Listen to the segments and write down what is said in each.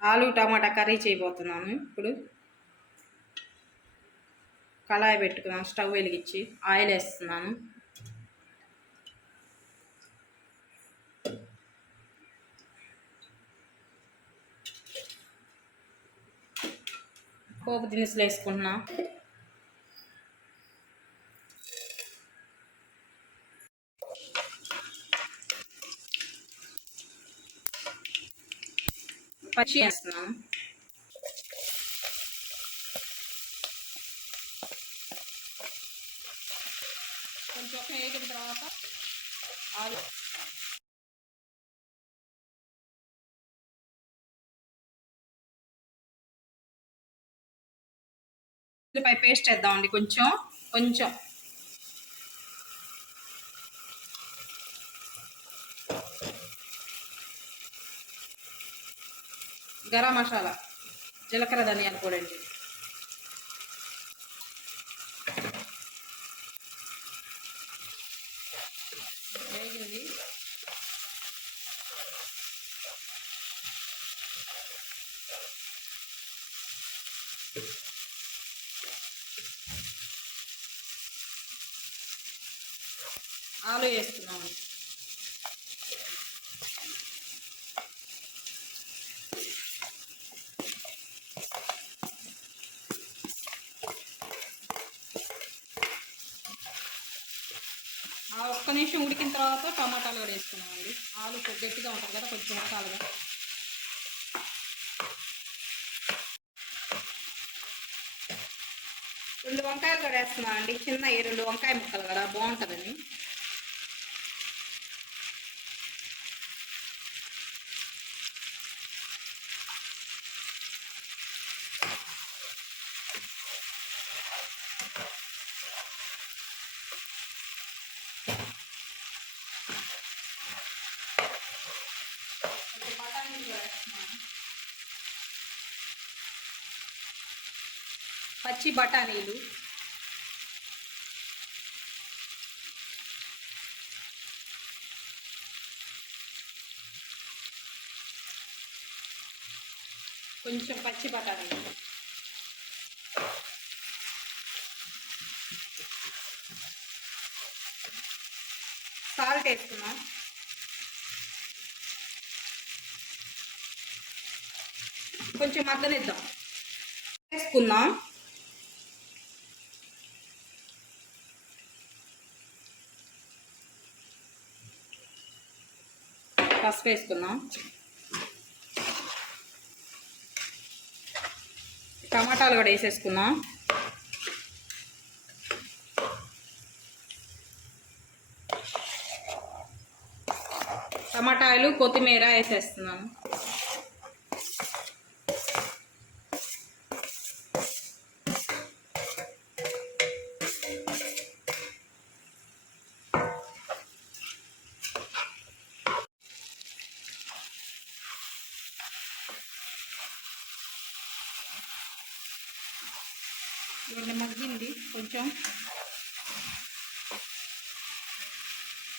ఆలు టమాటా కర్రీ చేయబోతున్నాను. ఇప్పుడు కళాయి పెట్టుకున్నాను, స్టవ్ వెలిగించి ఆయిల్ వేస్తున్నాను. పోపు దినుసులు వేసుకుంటున్నా. పచ్చి వేస్తున్నాను. కొంచెం వేగిన తర్వాత ఆలు ఉల్లిపాయ పేస్ట్ వేద్దామండి. కొంచెం కొంచెం గరం మసాలా, జీలకర్ర ధనియాల పొడి అండి. వేగింది. ఆలు వేస్తున్నాము. ఒక్క నిమిషం ఉడికిన తర్వాత టమాటాలు కూడా వేసుకున్నామండి. ఆలు గట్టిగా ఉంటుంది కదా, కొంచెం ఉడకాలిగా. రెండు వంకాయలు కూడా వేస్తున్నామండి. చిన్న 2 వంకాయ ముక్కలు కదా, బాగుంటుందని. పచ్చి బఠానీలు, కొంచెం పచ్చి బఠానీలు, సాల్ట్ వేసుకున్నాం. కొంచెం మగ్గనిద్దాం. వేసుకుందాం. పసుపు వేసుకుందాం. టమాటాలు కూడా వేసేసుకుందాం. టమాటాలు, కొత్తిమీర వేసేస్తున్నాను. ఇవన్నీ మగ్గింది కొంచెం.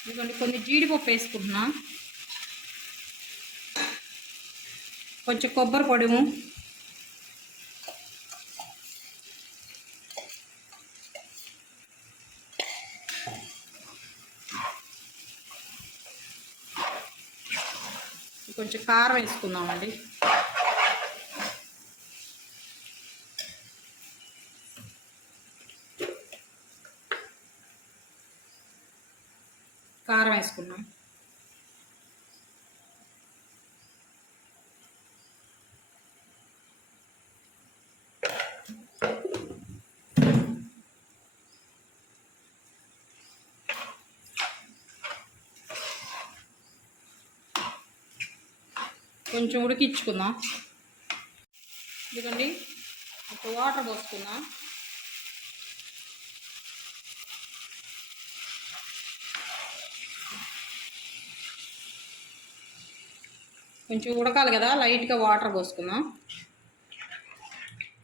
ఇదిగోండి కొన్ని జీడిపప్పు వేసుకుంటున్నా, కొంచెం కొబ్బరి పొడిము, కొంచెం కారం వేసుకుందామండి. కారం వేసుకున్నాం. కొంచెం ఉడికించుకుందాం. ఇదిగోండి ఒక వాటర్ పోసుకుందాం. కొంచెం ఉడకాలి కదా, లైట్గా వాటర్ పోసుకుందాం.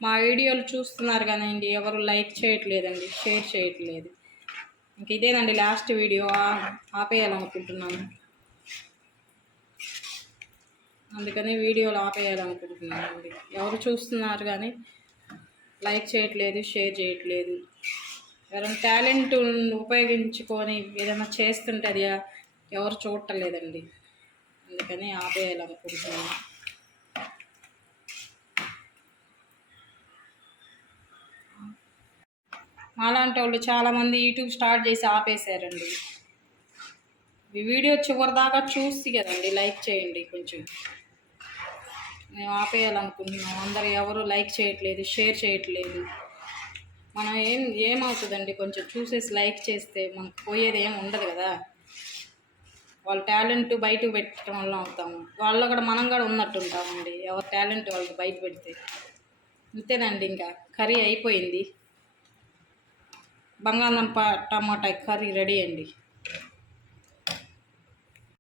మా వీడియోలు చూస్తున్నారు కానండి, ఎవరు లైక్ చేయట్లేదండి, షేర్ చేయట్లేదు. ఇంక ఇదేనండి లాస్ట్ వీడియో, ఆపేయాలనుకుంటున్నాను. అందుకని వీడియోలు ఆపేయాలనుకుంటున్నానండి. ఎవరు చూస్తున్నారు కానీ లైక్ చేయట్లేదు, షేర్ చేయట్లేదు. ఎవరైనా టాలెంట్ ఉపయోగించుకొని ఏదైనా చేస్తుంటే అది ఎవరు చూడట్లేదండి. అందుకని ఆపేయాలనుకుంటున్నాను. అలాంటి వాళ్ళు చాలామంది యూట్యూబ్ స్టార్ట్ చేసి ఆపేశారండి. ఈ వీడియో చివరిదాకా చూసి కదండి లైక్ చేయండి. కొంచెం మేము ఆపేయాలనుకుంటున్నాం. అందరు ఎవరు లైక్ చేయట్లేదు, షేర్ చేయట్లేదు. మనం ఏమవుతుందండి, కొంచెం చూసేసి లైక్ చేస్తే మనకు పోయేది ఏమి ఉండదు కదా. వాళ్ళ టాలెంట్ బయటకు పెట్టడం వల్ల అవుతాము. వాళ్ళు కూడా మనం కూడా ఉన్నట్టు ఉంటామండి. ఎవరి టాలెంట్ వాళ్ళకి బయట పెడితే అంతేనండి. ఇంకా కర్రీ అయిపోయింది. బంగాళదుంప టమాటా కర్రీ రెడీ అండి.